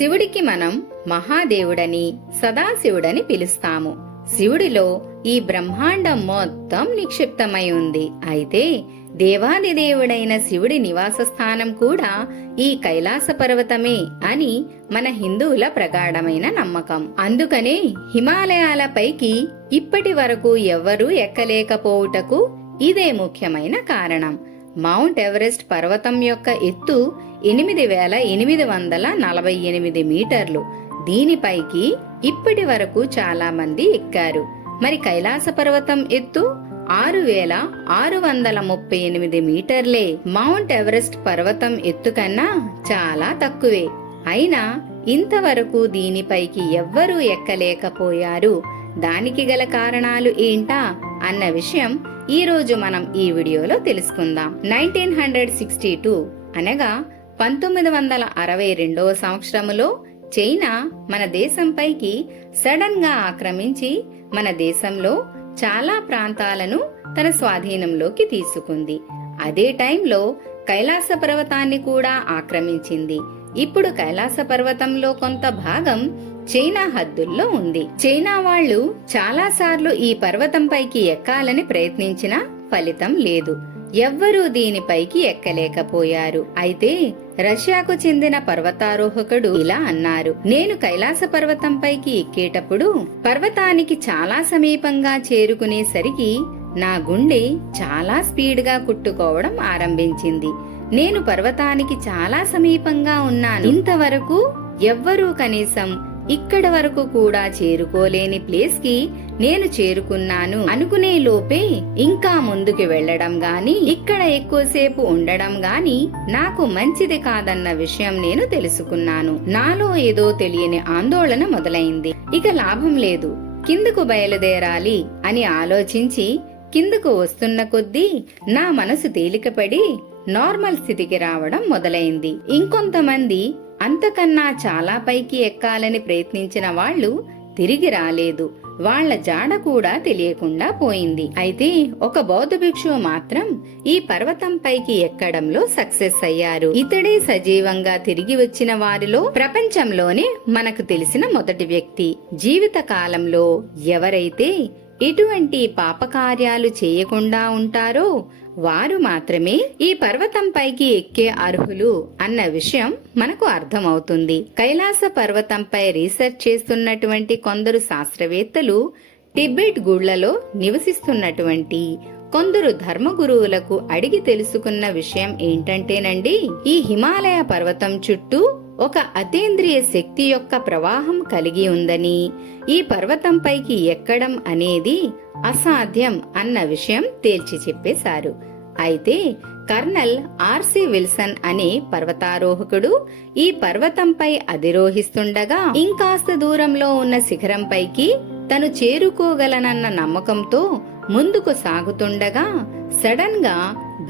శివుడికి మనం మహాదేవుడని సదాశివుడని పిలుస్తాము. శివుడిలో ఈ బ్రహ్మాండం మొత్తం నిక్షిప్తమై ఉంది. అయితే దేవాదిదేవుడైన శివుడి నివాస స్థానం కూడా ఈ కైలాస పర్వతమే అని మన హిందువుల ప్రగాఢమైన నమ్మకం. అందుకనే హిమాలయాల పైకి ఇప్పటి వరకు ఎవ్వరూ ఎక్కలేకపోవుటకు ఇదే ముఖ్యమైన కారణం. మౌంట్ ఎవరెస్ట్ పర్వతం యొక్క ఎత్తు ఎనిమిది వేల ఎనిమిది వందల నలభై ఎనిమిది మీటర్లు. దీనిపైకి ఇప్పటి వరకు చాలా మంది ఎక్కారు. మరి కైలాస పర్వతం ఎత్తు ఆరు వేల ఆరు వందల ముప్పై ఎనిమిది మీటర్లే. మౌంట్ ఎవరెస్ట్ పర్వతం ఎత్తు కన్నా చాలా తక్కువే. అయినా ఇంతవరకు దీనిపైకి ఎవ్వరూ ఎక్కలేకపోయారు. దానికి గల కారణాలు ఏంటా? అన్న విషయం ఈ రోజు మనం ఈ వీడియోలో తెలుసుకుందాం. నైన్టీన్ హండ్రెడ్ సిక్స్టీ టూ అనగా పంతొమ్మిది వందల అరవై రెండవ సంవత్సరములో చైనా మన దేశంపైకి సడన్గా ఆక్రమించి మన దేశంలో చాలా ప్రాంతాలను తన స్వాధీనంలోకి తీసుకుంది. అదే టైంలో కైలాస పర్వతాన్ని కూడా ఆక్రమించింది. ఇప్పుడు కైలాస పర్వతంలో కొంత భాగం చైనా హద్దుల్లో ఉంది. చైనా వాళ్ళు చాలా సార్లు ఈ పర్వతంపైకి ఎక్కాలని ప్రయత్నించినా ఫలితం లేదు. ఎవ్వరూ దీనిపైకి ఎక్కలేకపోయారు. అయితే రష్యాకు చెందిన పర్వతారోహకుడు ఇలా అన్నారు. నేను కైలాస పర్వతంపైకి ఎక్కేటప్పుడు పర్వతానికి చాలా సమీపంగా చేరుకునేసరికి నా గుండె చాలా స్పీడ్గా కుట్టుకోవడం ఆరంభించింది. నేను పర్వతానికి చాలా సమీపంగా ఉన్నాను. ఇంతవరకు ఎవ్వరూ కనీసం ఇక్కడ వరకు కూడా చేరుకోలేని ప్లేస్కి నేను చేరుకున్నాను. అనుకునే లోపే ఇంకా ముందుకు వెళ్ళడం గాని ఇక్కడ ఎక్కువసేపు ఉండడం గాని నాకు మంచిది కాదన్న విషయం నేను తెలుసుకున్నాను. నాలో ఏదో తెలియని ఆందోళన మొదలైంది. ఇక లాభం లేదు. కిందకు బయలుదేరాలి అని ఆలోచించి కిందకు వస్తున్న కొద్దీ నా మనసు తేలికపడి నార్మల్ స్థితికి రావడం మొదలైంది. ఇంకొంతమంది అంతకన్నా చాలా పైకి ఎక్కాలని ప్రయత్నించిన వాళ్ళు తిరిగి రాలేదు. వాళ్ళ జాడ కూడా తెలియకుండా పోయింది. అయితే ఒక బౌద్ధ భిక్షువు మాత్రం ఈ పర్వతం పైకి ఎక్కడంలో సక్సెస్ అయ్యారు. ఇతడే సజీవంగా తిరిగి వచ్చిన వారిలో ప్రపంచంలోనే మనకు తెలిసిన మొదటి వ్యక్తి. జీవిత కాలంలో ఎవరైతే ఎటువంటి పాపకార్యాలు చేయకుండా ఉంటారో వారు మాత్రమే ఈ పర్వతంపైకి ఎక్కే అర్హులు అన్న విషయం మనకు అర్థమవుతుంది. కైలాస పర్వతంపై రీసెర్చ్ చేస్తున్నటువంటి కొందరు శాస్త్రవేత్తలు టిబెట్ గుళ్ళలో నివసిస్తున్నటువంటి కొందరు ధర్మగురువులకు అడిగి తెలుసుకున్న విషయం ఏంటంటేనండి ఈ హిమాలయ పర్వతం చుట్టూ ఒక అతేంద్రియ శక్తి యొక్క ప్రవాహం కలిగి ఉందని ఈ పర్వతంపైకి ఎక్కడం అనేది అసాధ్యం అన్న విషయం తేల్చి చెప్పేశారు. అయితే కర్నల్ ఆర్సి విల్సన్ అనే పర్వతారోహకుడు ఈ పర్వతంపై అధిరోహిస్తుండగా ఇంకాస్త దూరంలో ఉన్న శిఖరంపైకి తను చేరుకోగలనన్న నమ్మకంతో ముందుకు సాగుతుండగా సడన్గా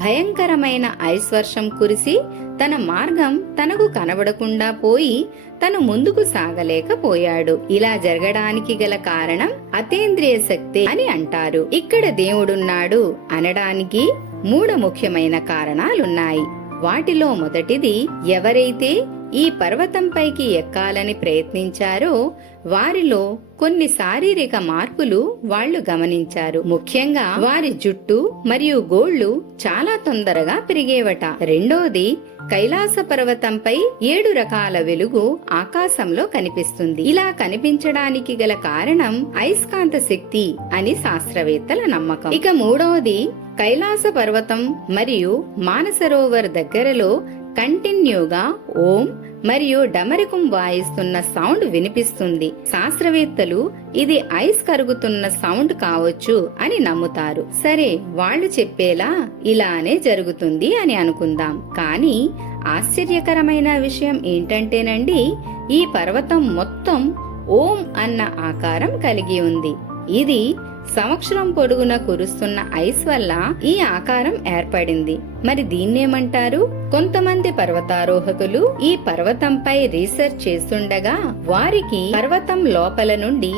భయంకరమైన ఐశ్వర్షం కురిసి తన మార్గం తనకు కనబడకుండా పోయి తను ముందుకు సాగలేకపోయాడు. ఇలా జరగడానికి గల కారణం అతేంద్రియ శక్తి అని అంటారు. ఇక్కడ దేవుడున్నాడు అనడానికి మూడు ముఖ్యమైన కారణాలున్నాయి. వాటిలో మొదటిది ఎవరైతే ఈ పర్వతంపైకి ఎక్కాలని ప్రయత్నించారో వారిలో కొన్ని శారీరక మార్పులు వాళ్ళు గమనించారు. ముఖ్యంగా వారి జుట్టు మరియు గోళ్ళు చాలా తొందరగా పెరిగేవట. రెండోది కైలాస పర్వతంపై ఏడు రకాల వెలుగు ఆకాశంలో కనిపిస్తుంది. ఇలా కనిపించడానికి గల కారణం అయస్కాంత శక్తి అని శాస్త్రవేత్తల నమ్మకం. ఇక మూడవది కైలాస పర్వతం మరియు మానసరోవర్ దగ్గరలో కంటిన్యూగా ఓం మరియు డమరికం వాయిస్తున్న సౌండ్ వినిపిస్తుంది. శాస్త్రవేత్తలు ఇది ఐస్ కరుగుతున్న సౌండ్ కావచ్చు అని నమ్ముతారు. సరే వాళ్ళు చెప్పేలా ఇలానే జరుగుతుంది అని అనుకుందాం. కానీ ఆశ్చర్యకరమైన విషయం ఏంటంటేనండి ఈ పర్వతం మొత్తం ఓం అన్న ఆకారం కలిగి ఉంది. ఇది సంవత్సరం పొడుగున కురుస్తున్న ఐస్ వల్ల ఈ ఆకారం ఏర్పడింది. మరి దీన్నేమంటారు? కొంతమంది పర్వతారోహకులు ఈ పర్వతంపై రీసెర్చ్ చేస్తుండగా వారికి పర్వతం లోపల నుండి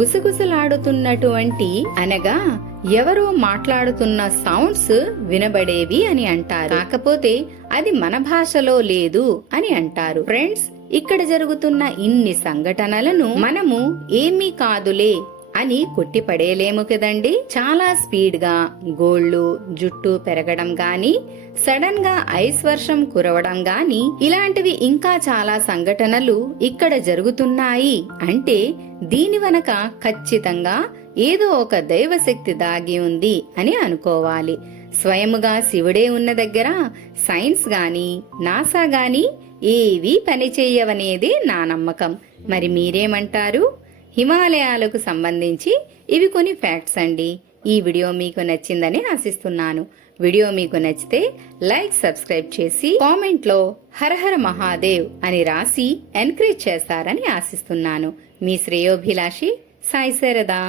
గుసగుసలాడుతున్నటువంటి అనగా ఎవరో మాట్లాడుతున్న సౌండ్స్ వినబడేవి అని అంటారు. కాకపోతే అది మన భాషలో లేదు అని అంటారు. ఫ్రెండ్స్ ఇక్కడ జరుగుతున్న ఇన్ని సంఘటనలను మనము ఏమీ కాదులే అని కొట్టిపడేయలేము కదండి. చాలా స్పీడ్గా గోళ్ళు జుట్టు పెరగడం గాని సడన్గా ఐస్ వర్షం కురవడం గాని ఇలాంటివి ఇంకా చాలా సంఘటనలు ఇక్కడ జరుగుతున్నాయి. అంటే దీని వెనక ఖచ్చితంగా ఏదో ఒక దైవశక్తి దాగి ఉంది అని అనుకోవాలి. స్వయముగా శివుడే ఉన్న దగ్గర సైన్స్ గాని నాసా గాని ఏవీ పనిచేయవనేది నా నమ్మకం. మరి మీరేమంటారు? హిమాలయాలకు సంబంధించి ఇవి కొన్ని ఫ్యాక్ట్స్ అండి. ఈ వీడియో మీకు నచ్చిందని ఆశిస్తున్నాను. వీడియో మీకు నచ్చితే లైక్ సబ్స్క్రైబ్ చేసి కామెంట్లో హరహర మహాదేవ్ అని రాసి ఎంకరేజ్ చేస్తారని ఆశిస్తున్నాను. మీ శ్రేయోభిలాషి సాయి శారదా